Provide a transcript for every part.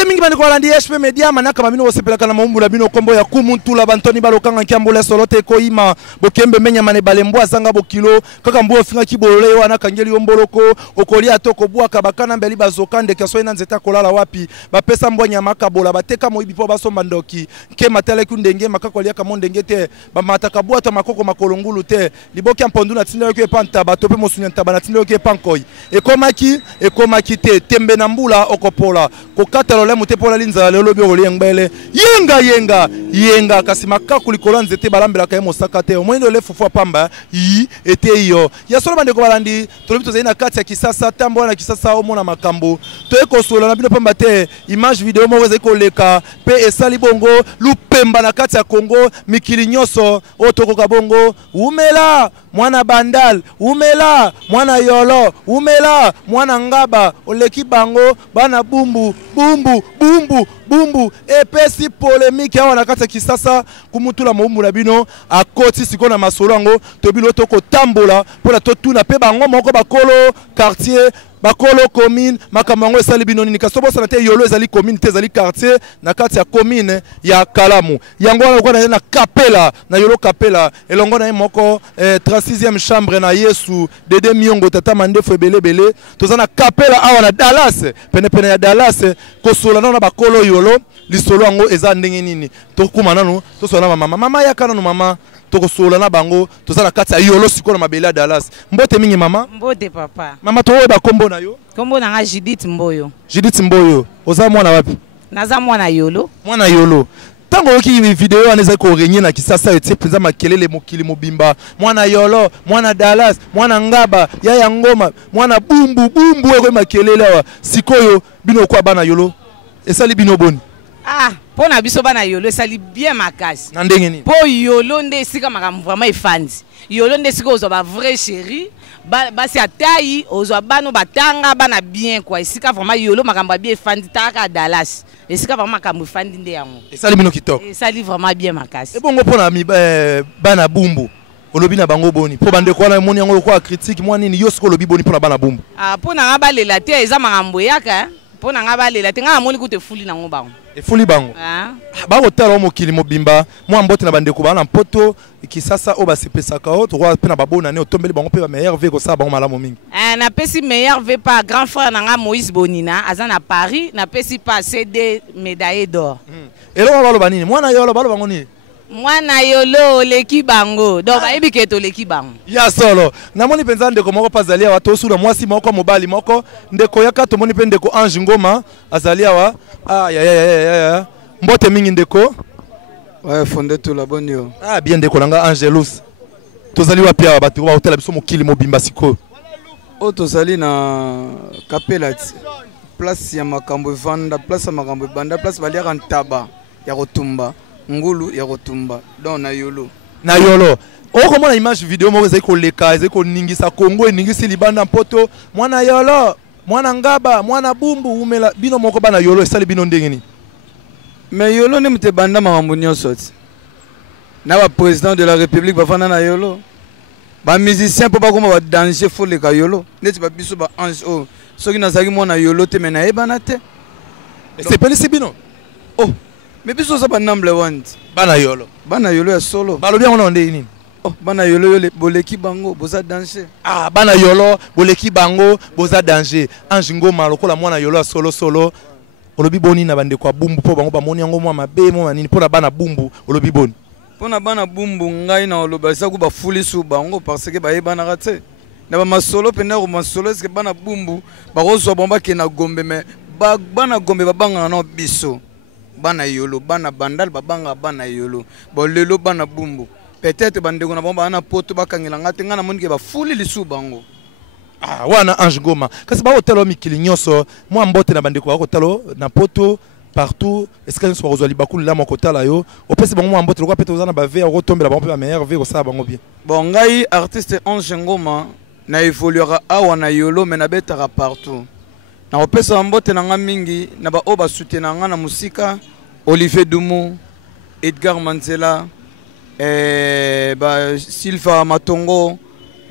Mbote mingi bani kwa landi HP Media manaka babino osepelaka na maumbu la bino kombo ya kumuntu la bantoni balokanga kiambula solote ko ima bokembe menya mane balembo azanga bokilo kaka mbo finga kibolole wana kangeli omboloko okolia toko bwaka bakana mbeli bazokande kaso ina nzeta kolala wapi bapesa mbwanya makabola bateka moyibi po basomba ndoki ke matale kundenge makakolia ka mondenge te ba mataka bwata makoko makolongulu te liboki ampondu na tindelo ke panta batope mosunya ntaba na tindelo ke pankoi ekomaki te tembe na mbula okopola kokata lole mutepola linza lelo bi oliengbele yenga kasi makaku likolo nzete balambela ka mosaka te omwendo le fufu pamba yi ete yo ya solo bande ko balandi tolobi to zaina kati ya kisasa tambo na kisasa omona makambo to ekosola na bino pamba te image video mo weze ko leka pe esali bongo lupemba na kati ya Kongo mikili nyoso otokoka bongo umela mwana bandal umela mwana yolo umela mwana ngaba oleki bango bana bumbu epesi polémique awa na kati ya kisasa kumutula moumbu na bino akoti sikona masolo yango tobilo toko tambola pona totuna pe bango moko bakolo quartier bakolo commune makamango esali bino nini kasobo sana te yolo ezali commune te ezali quartier na kati ya commune ya Kalamu yango wana kwa na kapela na yolo kapela elongo na moko 36e chambre na Yesu Dede Miongo tata mandefo belebele tozana kapela awa na Dallas pene ya Dallas kosola na bakolo yolo lisolo yango eza ndenge nini tokuma nanu tosona mama yakana no mama tokosola na bango tozala kati ya yolo sikola mabele ya Dallas mbote mingi mama mbote papa mama towe ba kombo na yo kombo na nga Judith Mboyo oza mwana wapi naza mwana yolo tango oki video aneza ko renye na kisasa ete penza makelele mokili mobimba mwana yolo mwana Dallas mwana ngaba ya ngoma mwana bumbu eko makelele wa sikoyo bino kwa bana yolo esali bino boni pona biso bana yolo esali bien makasi na ndenge nini po yolo nde sika makambo vraiment efandi yolo nde sika ozwa ba vrai chéri basi atayi ozwa bano batanga bana bien quoi esika vraiment yolo makambo bien efandi taka Dallas esika vraiment makambo efandi nde yango esali bino kitoko esali vraiment bien makasi ebongo pona bana bumbu olobi na bango boni po bande ko na moni yango ko critique mwa nini yo siko olobi boni pona bana bumbu pona nga balela te eza makambo yaka pona nga balela te nga moni ko te fuli nango bango efuli bango ba hotela mokili mobimba mwa mbote na bande ko bana poto kisasa o basepesaka o to pe na babona ne otombeli bango pe ba meilleur vie ko sa bango malamu mingi na pesi meilleur vie pa grand frère nanga Moïse Bonina aza na Paris na pesi pa CD médaille d'or elo baloba nini mwana yolo baloba bango nini mwana yolo leki bango donc bayebi ke to leki bango ya solo namoni penza ndeko moko pazalia wa tosula mwasi moko mobali moko ndeko yaka tomoni pe ndeko Ange Ngoma azalia wa ya mbote mingi ndeko fondé tout la bonne yo bien ndeko langa Angelus tozali wapi wa batu wa hotel biso mokili mobimba siko tozali na kapela place ya makambo vanda place ya makambo banda place baliaka ntaba ya kotumba ngulu ya kotumba donc na yolo okomona image video moko ezali koleka ezali koningisa Kongo eningisi libanda mpoto mwana yolo mwana ngaba mwana bumbu umela bino moko bana yolo esali bino ndenge ni mais yolo ne mute banda makambo nyonso na ba président de la république bafana na yolo ba musicien po bakoma ba danger fo leka yolo neti ba biso ba ange soki nazaki mwana yolo te mais na ebana te c'est pelisi bino mais biso ça ba number 1 bana yolo ya solo balobi yango na ndenge nini bana yolo boleki bango boza danger bana yolo boleki bango boza danger Ange Ngoma lokola mwana yolo ya solo olobi boni na bande kwa bumbu po bango bamoni yango mwa mabe mwa nini pona bana bumbu olobi boni pona bana bumbu ngai na oloba sa ku ba fulisu bango parce que ba yebana rate na ba masolo pena ko masolo est que bana bumbu ba kozwa bomba ke na Gombe mais bana Gombe babanga na biso bana yolo bana bandal babanga bana yolo bolelo bana bumbu peut-être bandeko na bomba na poto bakangela ngate ngana monike ba fuli lisu bango wana Ange Ngoma kasi ba hotelo mikili nyonso mwa mbote na bandeko ba hotelo na poto partout est-ce que nous kozwa libakulu la moko tala yo opesi bango mwa mbote lokwa pete ozana ba ver otombela bango pe ba meilleur vie ko sa bango bien bon ngai artiste Ange Ngoma na évoluera awa na yolo mais na betara partout na opesa mbote na nga mingi na ba oba soutenir nga na musika Olivier Dumu Edgar Manzela ba Silva Matongo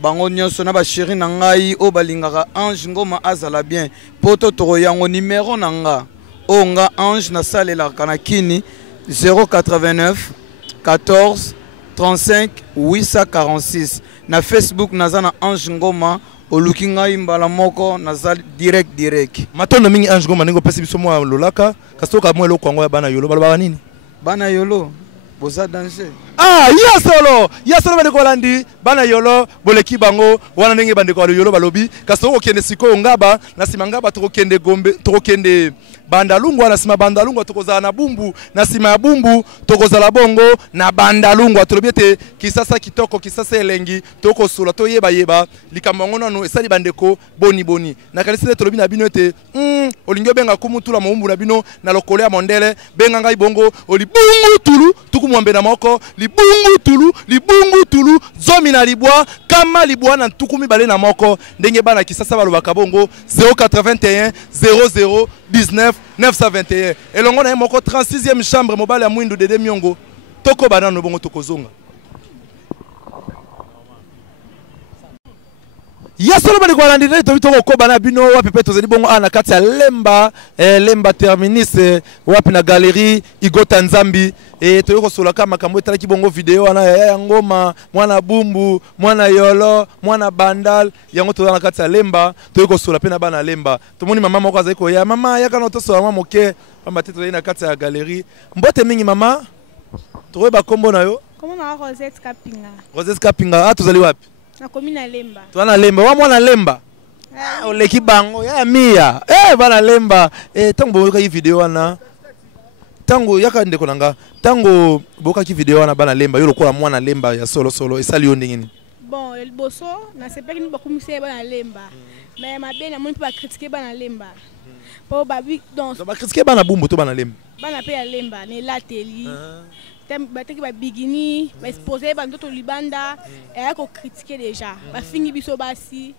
bango nyonso na ba chéri na ngai o balingaka Ange Ngoma azala bien poto toro yango numéro na nga onga Ange na salle la kanakini 089 14 35 846 na Facebook nazana Ange Ngoma oluki ngai mbala moko nazali direct matondo mingi Ange Ngoma ningo pesi biso mwa lolaka kasoka mwa eloko yango ya bana yolo baloba nini bana yolo boza danger yasolo bande kolandi bana yolo boleki bango wana ndenge bande ko yolo balobi kasoko kende siko ngaba na sima ngaba tokende gombe tokende bandalungwa na sima bandalungwa tokozala na bumbu na sima ya bumbu tokozala bongo na bandalungwa tolobiete kisasa kitoko kisasa elengi tokosula toyeba likambo ngo nanu esali bandeko boni na kalisile tolobi na bino ete olingo benga kumutula mombu na bino na lokole ya mondele benga ngai bongo olibungu tulu tukumwambe na moko libungu tulu zomi na libwa kama libwa na tukumi bale na moko ndenge bana kisasa balobaka bongo 081 00 19 921 elongo na moko 36e chambre mobile ya mwindu Dede Miongo toko banano bongo tokozonga yasolo bali kwa landine to bitoko ko bana bino wapi pe tozeli bongo ana kati ya lemba terminus wapi na galerie Igota Nzambi toyoko sola kama makambo etala ki bongo video ana ya ngoma mwana bumbu mwana yolo mwana bandal yango toza na kati ya lemba toyoko sola pe na bana lemba tomoni mama moko azali ko ya mama yaka no to sola mama moke pamba te tozali na kati ya galerie mbote mingi mama toyeba kombo na yo kombo na Rosette Kapinga tozali wapi na komina lemba tuana lemba wa mwana lemba oleki bango ya mia bana lemba tango boka ki video wana tango yaka ndeko nanga tango boka ki video wana bana lemba yo lokola mwana lemba ya solo esali yo ndingini bon el boso na sepeki ni bakumise bana lemba mais mabe na moni pa critiquer bana lemba po babi donc ba critiquer bana bumbu to bana lemba bana pe ya lemba ne lateli bateki babigini baexpose bandoto libanda eyako critiquer déjà bafingi biso basi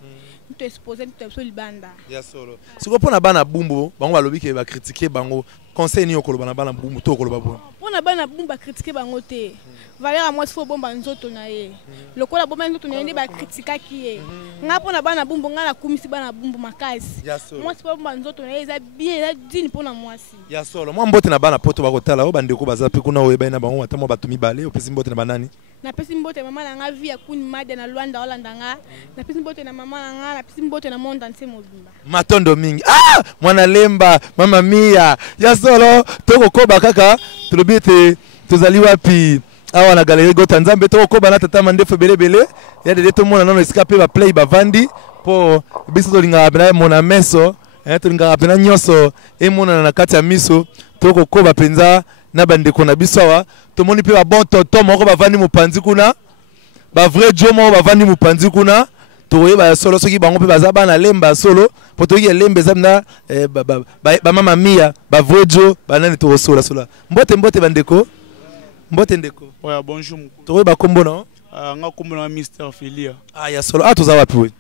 to expose to biso libanda ya solo siko pona bana bumbu bango balobi ke ba critiquer bango conseil ni okolo bana bumbu to okolo babo pona bana bumbu ba critiquer bango te valeur à moi faut bomba nzoto na ye lokola bomba nzoto na ye ba critiquer ki ye nga pona bana bumbu nga na kumisi bana bumbu makasi moi faut bomba nzoto na ye za bien za dine pona mwasi ya solo moi mbote na bana poto bakotala o bandeko baza pe kuna oyeba na bango atamo batumi bale opesi mbote na banani na pesi mbote mama na nga via kuni made na Luanda Holanda nga na pesi mbote na mama na nga na pesi mbote na monde entier mobimba matondo mingi mwana lemba mama mia ya solo toko koba kaka tulobite tozali wapi awa na galerie Igota Nzambi toko koba na tata mandefu belebele ya dede to mona nono escape ba play ba vandi po biso tolinga bena mona meso tolinga bena nyoso mona na kati ya miso toko koba penza na bandeko na biso awa tomoni pe ba bon tonton moko bavandi mopanzi kuna ba vrai jomo bavandi mopanzi kuna toyeba ya solo soki bango pe baza bana lemba solo po toki lembe zamna ba mama mia ba vrai jo banani to sola mbote bandeko mbote ndeko ouais bonjour toyeba kombo na nga kombo na Mr Filia ya solo toza wapi we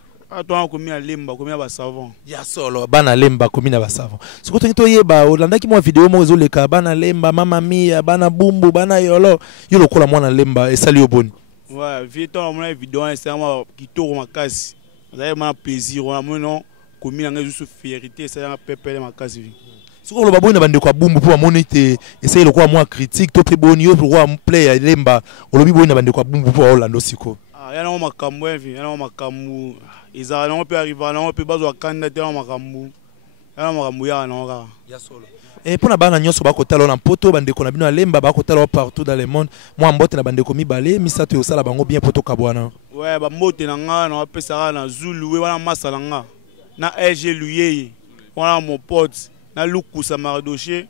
toi komi na lemba komi na ba savon ya solo bana lemba komi na ba savon siko to yeba olandaki mwa video mo ezoleka bana lemba mama mia bana bumbu bana yolo yo lokola mwana lemba esali oboni ouais vito na video c'est vraiment kitoko makasi vous avez ma plaisir on a mono komi na juste fierté c'est un pepele makasi siko lo baboni na bandeko ya bumbu po amoni te essaye lokola mwa critique to pe boni yo pour play ya lemba olobi boni na bandeko ya bumbu po olando siko yana makambo hivi yana makambo izala na pe arriva na pe bazo akanda te na makambo yana makambo ya na ora ya solo pona bana nyonso bakotala na poto bandeko na bino ya lemba bakotala partout dans le monde moi mbote na bandeko mibale misato yo sala bango bien poto kabwana ouais ba mbote na nga na pesa na Zulu we wana masala nga na EG Luyeye wana mon pote na Lukusa Mardoché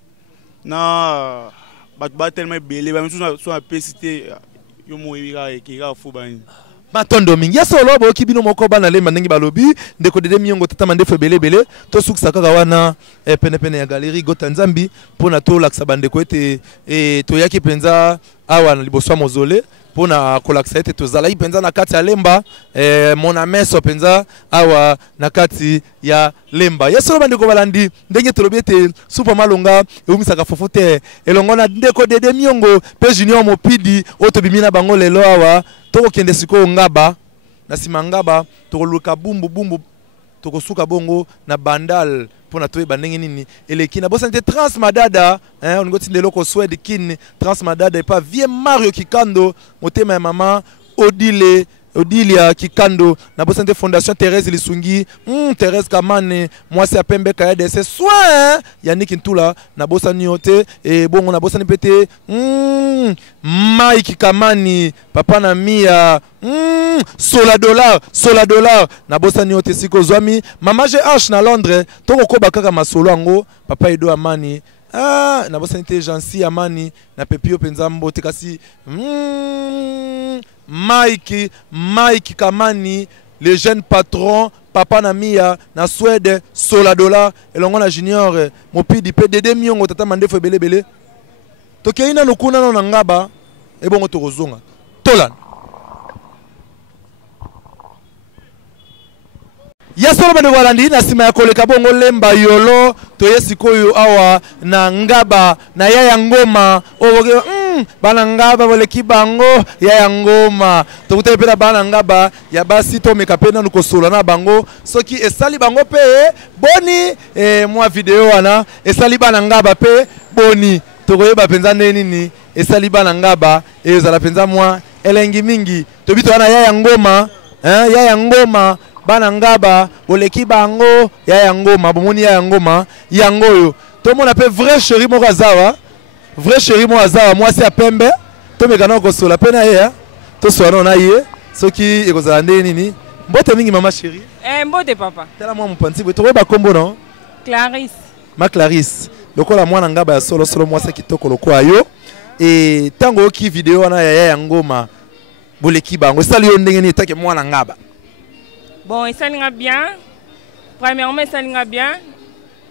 na bat tellement belé ba miso na pesité yo mo ibira ekira fu bani matondo mingi ya solo boki bino moko bana lemba ndenge balobi ndeko Dede Miongo tata mandefu belebele to sukisa kaka wana pene ya galerie Igota Nzambi pona to laksa bandeko ete to yaki penza awa na liboso mozole pona kolaksa ete to zala penza na kati ya lemba mona meso penza awa na kati ya lemba ya solo bandeko balandi ndenge tolobi ete super malonga eumisaka fofo te elongo na ndeko Dede Miongo pe Junior Mopidi oto bimina bango lelo awa toko kende siko ngaba na sima ngaba toko luka bumbu tokosuka bongo na bandal pour na toyeba ndenge nini eleki na bosante transmadada on ngoti ndelo ko swed kin transmadada et pas vie Mario Kikando motema ya mama Odilia Kikando na bosante fondation Thérèse Lisungi Thérèse Kamane moi c'est apembe kaya de ce soin Yannick Ntula na bosani yote et bongo na bosani pété Mike Kamani papa na mia Sola dollar na bosani yote siko zwami mama GH na Londres toko koba kaka masolo ango papa Edo Amani na bosani te Jansi Amani na Pepio Penzambo te kasi Mike Kamani le jeune patron papa na mia na Suède Sola dollar elongo na junior mopidi pe dede miongo tata mandefo belebele tokeina nokuna na ngaba ebongo tokozonga tolan Yasolo bande walandi na sima ya koleka bongo lemba yolo toyesikoyo awa na ngaba na yaya ngoma oboge bana ngaba boleki bango yaya ngoma tokute pena bana ngaba ya basi to mekapena nukosola na bango soki esali bango pe boni mwa video wana esali bana ngaba pe boni tokoyeba penza nini esali bana ngaba ezala penza mwa elengi mingi tobito wana yaya ngoma bana ngaba boleki bango yaya ngoma bomoni yaya ngoma yangoyo to mona pe vrai chéri mo kazawa moi c'est apembe to mekana ko sola pena ye to soana na ye soki ekozala nini mbote mingi mama chéri mbote papa tala moi mpanzi bo to ba kombo no Clarisse ma Clarisse lokola mwana ngaba ya solo moi c'est kitoko lokwa yo et tango ki video wana yaya ngoma boleki bango sali yo ndenge ni take mwana ngaba. Bon, et ça n'ira bien. Premièrement, ça n'ira bien.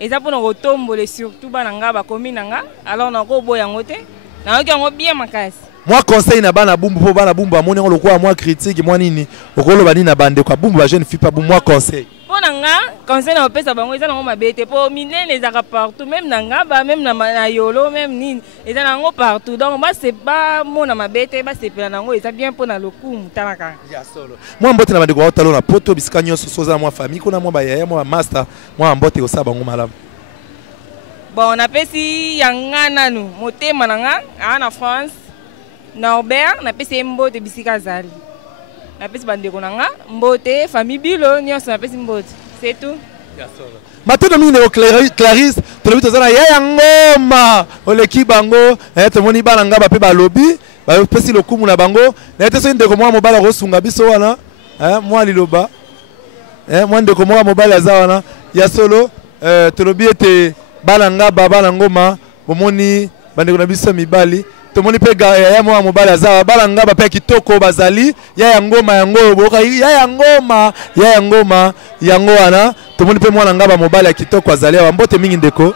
Et ça pour nous retomber surtout bananga ba kominanga. Alors na ko boyangote. Na ko bien makasi. Moi conseil na bana bumbu po bana bumbu amoni ngolo kwa moi critique moi nini. Okolo bani na bande kwa bumbu ba jeune fille pas moi conseil. Ponanga, conseil na pesa bango eza na mabete po minene ezaka partout même nanga ba même na yolo même nini. Eza na ngo partout. Donc ba c'est pas mona mabete ba c'est pela nango eza bien pona lokumu talaka. Ya solo. Moi mbote na bande kwa otalo na poto biskanyo sosoza moi famille kuna moi ba yaya moi master moi mbote osa bango malamu. Bon, on appelle si yanga nanu motema nanga en France. Norbert na pesi mbote bisika zali. Na pesi bandeko nanga mbote famille bilo nyonso na pesi mbote. C'est tout. Maintenant mingi ne Clarisse tolobi tozana yaya ngoma oleki bango tomoni bana ngaba pe balobi ba pesi lokumu na bango na te so ndeko mwa mobala ko sunga biso wana mwa liloba mwa ndeko mwa mobala aza wana ya solo tolobi ete bana ngaba bana ngoma bomoni bandeko na biso mibali tomoni pe ya mwa mobala aza bana ngaba pe kitoko bazali ya ngoma yango boka ya ngoma yango wana tomoni pe mwana ngaba mobala ya kitoko azali wa mbote mingi ndeko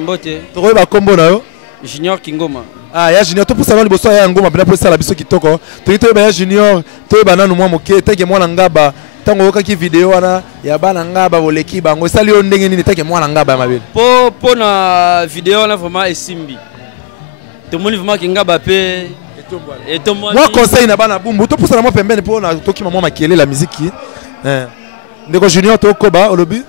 mbote tokoyeba kombo na yo Junior Kingoma ya Junior to pusa liboso ya ngoma pena po sala biso kitoko toyeba ya Junior toyeba nanu mwa moke teke mwana ngaba tango okaki video wana ya bana ngaba boleki bango esali yo ndenge nini teke mwana ngaba ya mabele po na video na vraiment esimbi tomoni vraiment kingaba pe moi conseil na bana bumbu to pusa na mwa pembeni po na toki mama makele la musique ndeko Junior to koba olobi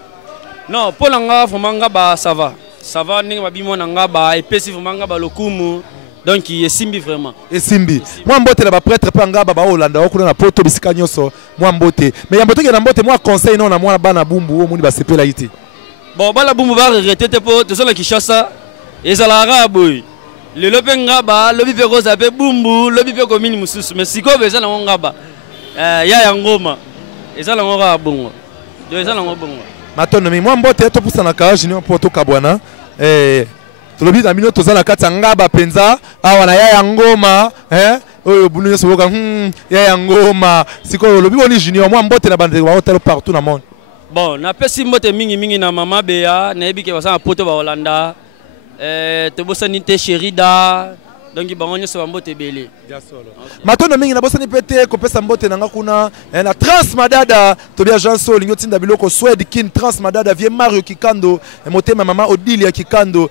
non po na nga vraiment ngaba ça va ninga babimo na ngaba epesi vraiment ngaba lokumu donc esimbi vraiment esimbi moi mbote na ba prêtre pa ngaba ba Holanda okuna na poto bisika nyoso moi mbote mais ya mbote na mbote moi conseil non na moi bana bumbu o muni ba sepela iti bon bala bumbu ba regretter te po to so la Kinshasa ezala araboy le lope ngaba lobi pe ko zape bumbu lobi pe ko mini mususu mais siko beza na ngaba ya ngoma ezala ngora bongo do ezala ngora bongo matono mi moi mbote to pusa na ka Junior poto kabwana tolobi na mino tozala kati ngaba penza awa na ya ngoma oyo bunu nyoso boka ya ngoma siko lobi oni Junior moi mbote na bande wa hotel partout na monde bon na pesi mbote mingi na mama beya na ebike basa poto ba Holanda to bosani te Sherida donc bango nyonso bambote ebele. Matondo mingi na bosani pete kopesa mbote nanga kuna na Transmadada Tobia Janso olingo tinda biloko Swed Kin Transmadada vie Mario Kikando motema mama Odilia Kikando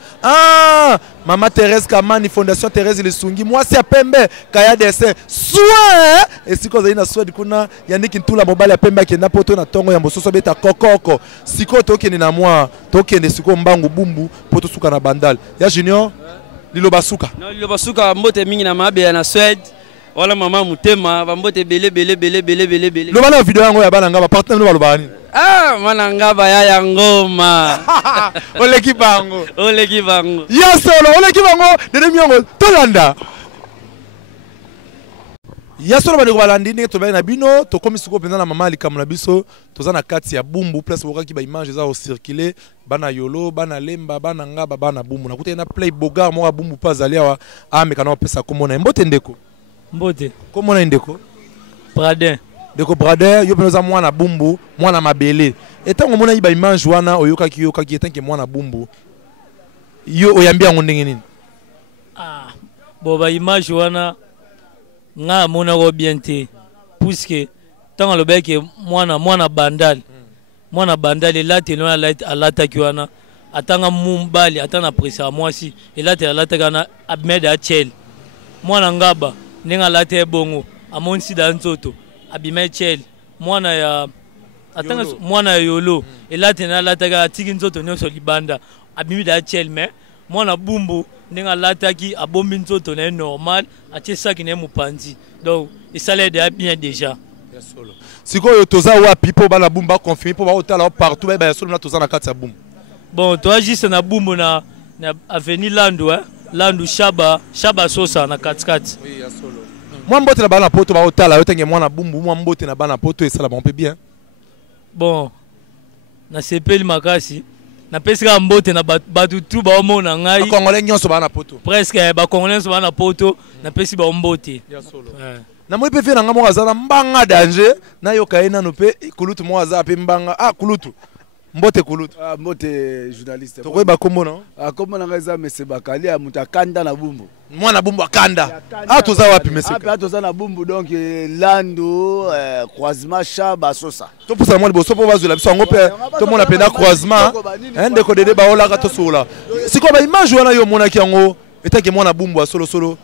mama Thérèse Kamani Fondation Thérèse Lisungi mwasi ya pembe kaya dessin soin esiko zali na Swed kuna yandiki ntula mobile ya pembe akenda poto na tongo ya mbososo beta kokoko siko tokende na mwa tokende siko mbangu bumbu poto suka na bandal ya Junior Lilo Basuka. Non, Lilo Basuka, mbote mingi na mabe na Swed. Wala mama mutema, mbote bele. Lo bana video yango ya bana ngaba partner no baloba ni. Mana ngaba ya ngoma. Oleki bango. Ya solo, oleki bango, dede miongo tolanda. Ya solo bana balandi ne to na bino, to komi suko penza na mama likamu na biso, toza na kati ya bumbu place boka ki ba image za o circuler. Bana yolo, bana lemba, bana ngaba, bana bumbu. Na kute na play boga mo bumbu pa zalia ameka na pesa komona mbote ndeko. Mbote. Komona ndeko. Bradin. Ndeko Bradin yo penoza mwana bumbu, mwana mabele. Etango mona iba image wana oyoka ki etanke mwana bumbu. Yo oyambia ngondenge nini? Boba image wana nga mona ko bien te. Puisque tango lo beke mwana bandal. Mwana bandali lati no alata kiwana atanga mumbali atana presa mwasi elati alata kana abmed achel mwana ngaba ninga lati bongo amonsi da nzoto abime chel mwana ya atanga mwana ya yolo elati na alata ka tiki nzoto nyonso libanda abimi da chel me mwana bumbu ninga lata ki abombi nzoto na normal atesa ki na mupanzi donc isale de bien déjà. Siko toza wapi po bana bumba confirmer po ba otala partout ba solo na toza na kati ya bumbu. Bon, toi juste na bumbu na avenue Landu Landu Shaba Sosa na katikati. Oui, ya solo. Moi mbote na bana poto ba otala yo tenge mwana bumbu moi mbote na bana poto esala ba on peut bien. Bon. Na sepeli makasi. Na pesika mbote na batu tu ba omona ngai. Ba Congolais nyonso bana poto. Presque ba Congolais nyonso bana poto na pesi ba mbote. Ya solo. Na moi pe fe na ngamo azana mbanga danger na yo kaina no pe kulutu mo aza pe mbanga kulutu mbote kulutu mbote journaliste to koyeba kombo na kombo na ngaza mese bakali ya mutakanda na bumbu mwana bumbu akanda toza wapi mese toza na bumbu donc Landu croisement Shaba Sosa to pusa mo liboso po bazula biso ngo pe to mona penda croisement ndeko dede ba ola ka to sola siko ba image wana yo mona ki yango etake mwana bumbu solo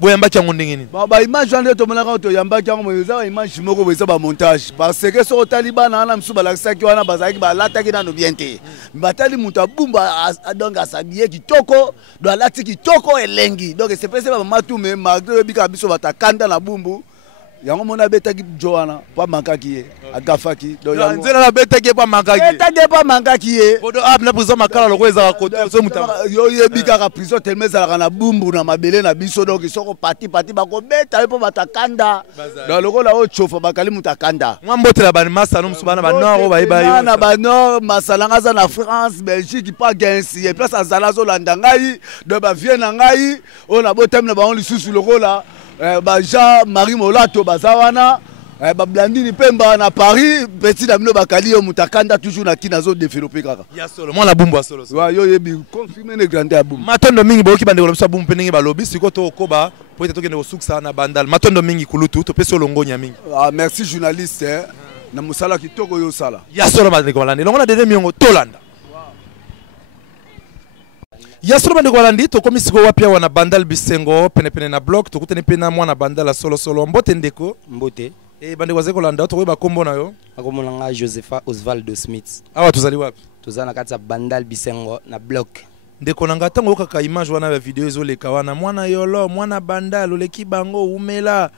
boyamba kiango ndenge nini ba image ande to mona ka to yamba kiango moza image moko boza ba montage parce que so talibana na msu balakisa ki wana bazaki balata ki nano bien te batali muta bumba donc asabie kitoko do alati kitoko elengi donc c'est pas ba matu mais malgré bika biso batakanda na bumbu yango mona betaki Joana pa mankaki ye agafaki do yango nzela na betaki pa mankaki ye bodo na prison makala loko ezaka kote so muta yo yebika ka prison tellement ezalaka na bumbu na mabele na biso donc soko pati bako beta po batakanda do loko la o chofa bakali mutakanda mwa mbote la bani masa no musubana ba nord ba iba yo na ba nord masalanga za na France Belgique pas gensi et place azala zo landa ngai do ba vie na ngai on a botem na ba on lisusu loko la Jean Marie Molato bazawana Blandini Pemba na Paris petit damino bakali yo mutakanda toujours na kina zo développer kaka ya solo mwana bumbu wa solo wa yo yebi confirmer ne grande ya bumbu matondo mingi boki bande ko bumbu penenge balobi siko to koba po ete tokende osuksa na bandal matondo mingi kulutu to pesa longonya mingi merci journaliste na musala kitoko yo sala ya solo bande ko landi longona dede miongo tolanda Yasolo bande kwa landi to komisiko wapia wana bandal bisengo pene na block to kutene pena mwana bandala solo mbote ndeko mbote bande kwa zeko landa to weba kombo na yo akomona nga Josepha Osvaldo Smith awa tuzali wapi tuzana kati ya bandal bisengo na block ndeko nanga tango kaka image wana ya video ezoleka wana mwana yolo mwana bandal oleki bango umela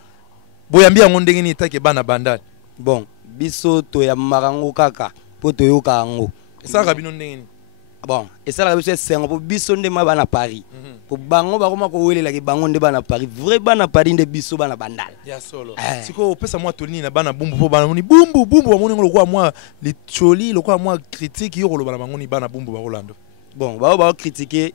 boyambia ngondenge ni take bana bandal bon biso to ya marango kaka po to yoka ngo saka bino ndenge ni bon et ça la biso sengo po biso nde ma bana Paris po bango bakoma ko welela ki bango nde bana Paris vrai bana Paris nde biso bana bandal ya solo siko pesa mwa toni na bana bumbu po bana moni bumbu bamoni ngo kwa mwa li choli lokwa mwa critique yo lo bana mangoni bana bumbu ba Rolando bon ba critiquer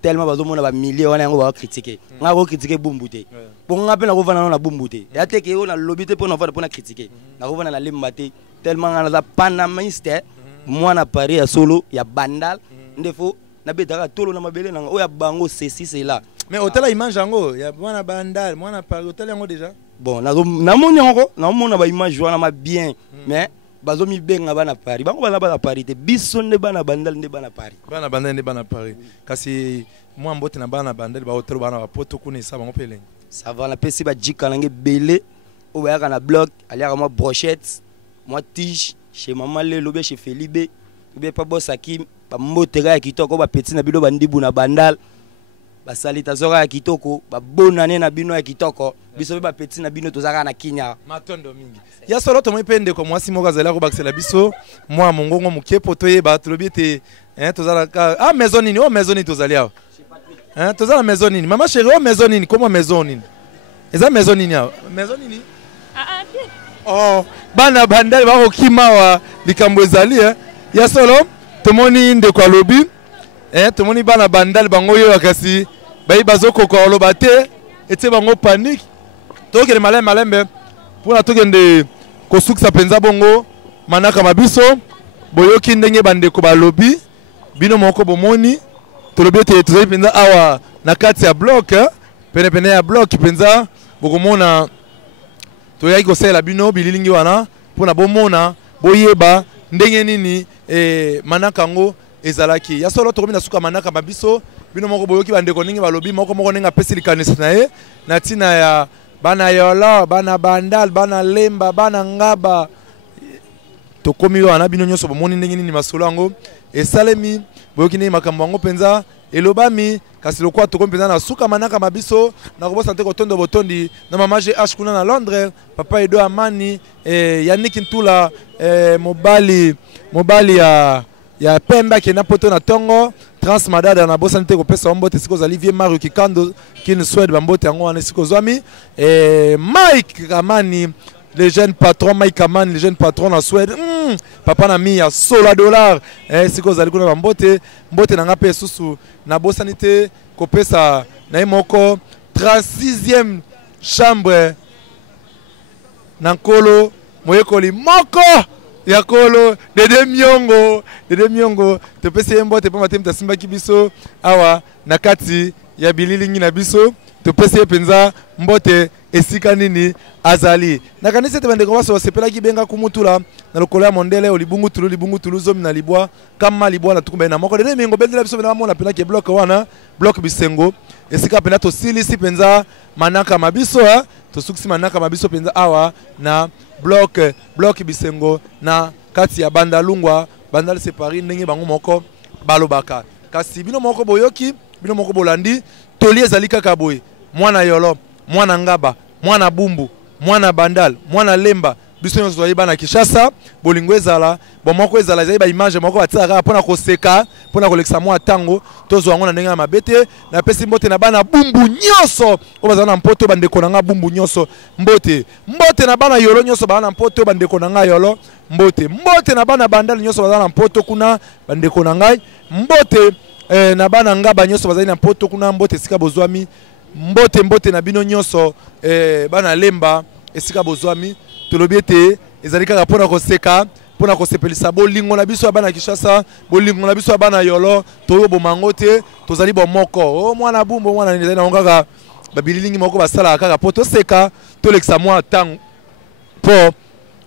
tellement bazo mona ba milliers wana ngo ba critiquer nga ko critiquer bumbu te po nga pe na ko vana na bumbu te ya te ke yo na lobby te po na vana critiquer na ko vana na lemba te tellement nga na panamiste mwana Paris ya solo ya bandal ndefo na betaka tolo na mabele nanga oya bango ceci c'est là. Mais hôtel image yango ya mwana bandal mwana par hôtel yango déjà. Bon na moni yango na mona ba image wana ma bien mais bazo mi benga bana Paris bango bana Paris te biso nde bana bandal nde bana Paris. Bana bandal nde bana Paris. Kasi moi mbote na bana bandal ba hôtel bana ba poto kuna ça bango peleng. Ça va na pesi ba jika nange belé oya kana bloc aliaka moi brochette moi tige chez maman le lobe chez Felibe oubien pas bosaki ba mboteka ya kitoko ba petit na bino bandibu na bandal ba salita zoka ya kitoko ba bonane na bino ya kitoko biso ba petit na bino tozaka na kinya matondo mingi ya solo to mopende ko mwasi moko azala ko bakisela biso mwa mongongo mukepo to yeba tolobi te tozala ah maison nini oh maison nini tozali awa tozala maison nini mama chérie oh maison nini comment maison nini eza maison nini awa maison nini oh bana bandali ba kokima wa likambo ezali ya solo tomoni ndeko alobi tomoni bana bandali bango yo kasi bayi bazokoko oloba te etie bango panique tokende malembe mpona tokende kosukisa mpenza bongo manaka mabiso boyoki ndenge bandeko balobi bino moko bomoni tolobi ete tozali mpenza awa na kati ya bloc penepene ya bloc mpenza bokomona toyaki kosalela bino bililingi wana mpona bomona boyeba ndenge nini manaka yango ezalaki ya solo tokomi na suka manaka mabiso bino moko boyoki bandeko ndenge balobi moko ndenge apesi likanisi na ye na ntina ya bana yolo bana bandal bana lemba bana ngaba tokomi wana bino nyonso bomoni ndenge nini masolo yango esalemi boyoki ndenge makambo yango mpenza elobami kasi lokwa tokomi mpenza na suka manaka mabiso na kobosa te kotondo botondi na mama GH kuna na Londres papa Edo Amani Yannick Ntula mobali ya Pemba ki na poto na tongo transmadada na bosa nte kopesa ombote siko za Olivier Mario Kikando kin Swede bambote yango wana siko zwami Mike Kamani le jeune patron Mike Kamani le jeune patron na Swede papa na mi ya $100 siko za likuna bambote mbote na ngape susu na bosa nite kopesa na imoko 36e chambre na nkolo moyekoli moko ya kolo dede miongo topesi ye mbote mpo matemi tasimbaki biso awa na kati ya bililingi na biso topesi ye mpenza mbote esika nini azali nakanisi ete bandeko baso basepelaki benga kumutula na lokolo ya mondele o libungutulu zomi na libwa kama libwa na tukumba na moko dede mingo bendela biso bena bamona penaki bloc wana bloc bisengo esika pena tosilisi mpenza manaka mabiso tosukisi manaka mabiso mpenza awa na bloc bisengo na kati ya bandalungwa bandal separi ndenge bango moko balobaka kasi bino moko boyoki bino moko bolandi toli ezali kaka boye mwana yolo mwana ngaba mwana bumbu mwana bandal mwana lemba biso nyonso toyeba bana Kishasa bolingo ezala bomoko ezala ezali ba image moko batiaka mpona koseka mpona kolekisa mwa tango tozwa yango na ndenge ya mabete na pesi mbote na bana bumbu nyonso oyo bazala na mpoto bandeko na nga bumbu nyonso mbote na bana yolo nyonso bazala na mpoto bandeko na nga yolo mbote na bana bandal nyonso bazala na mpoto kuna bandeko na ngai mbote na bana ngaba nyonso bazali na mpoto kuna mbote esika bozwami mbote na bino nyonso bana lemba esika bozwami tolobi ete ezali kaka mpona koseka mpona kosepelisa bolingo na biso ya bana Kishasa bolingo na biso ya bana yolo toyo bomango te tozali bomoko mwana bumbu mwana nini ezali nango kaka babililingi moko basalaka kaka mpo toseka tolekisa mwa ntango mpo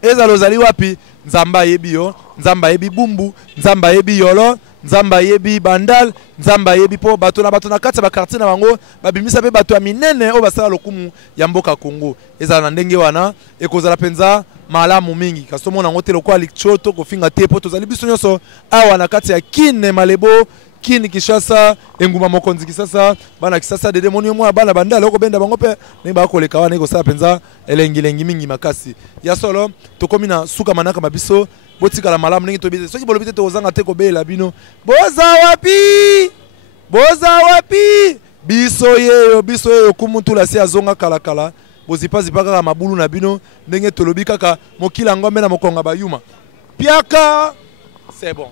ezala ozali wapi nzambe ayebi yo nzambe ayebi bumbu nzambe ayebi yolo nzambe ayebi bandal nzambe ayebi mpo bato na kati ya bakartier na bango babimisa mpe bato ya minene oyo basala lokumu ya mboka Kongo ezala na ndenge wana ekozala mpenza malamu mingi kasi tomona yango te lokola lichoto kofinga te mpo tozali biso nyonso awa na kati ya kine malebo kini Kishasa enguma mokonzi Kisasa bana Kisasa dede moni mwa bana bandala okobenda bango mpe ndenge bakoleka wana ekosala mpenza elengi mingi makasi ya solo tokomi na suka manaka mabiso botikala malamu ndenge tobite soki bolobi te tozanga te kobela bino boza wapi biso yeyo kumutula si azonga kala bozipa kaka mabulu na bino ndenge tolobi kaka mokila ngombe na mokonga bayuma piaka c'est bon.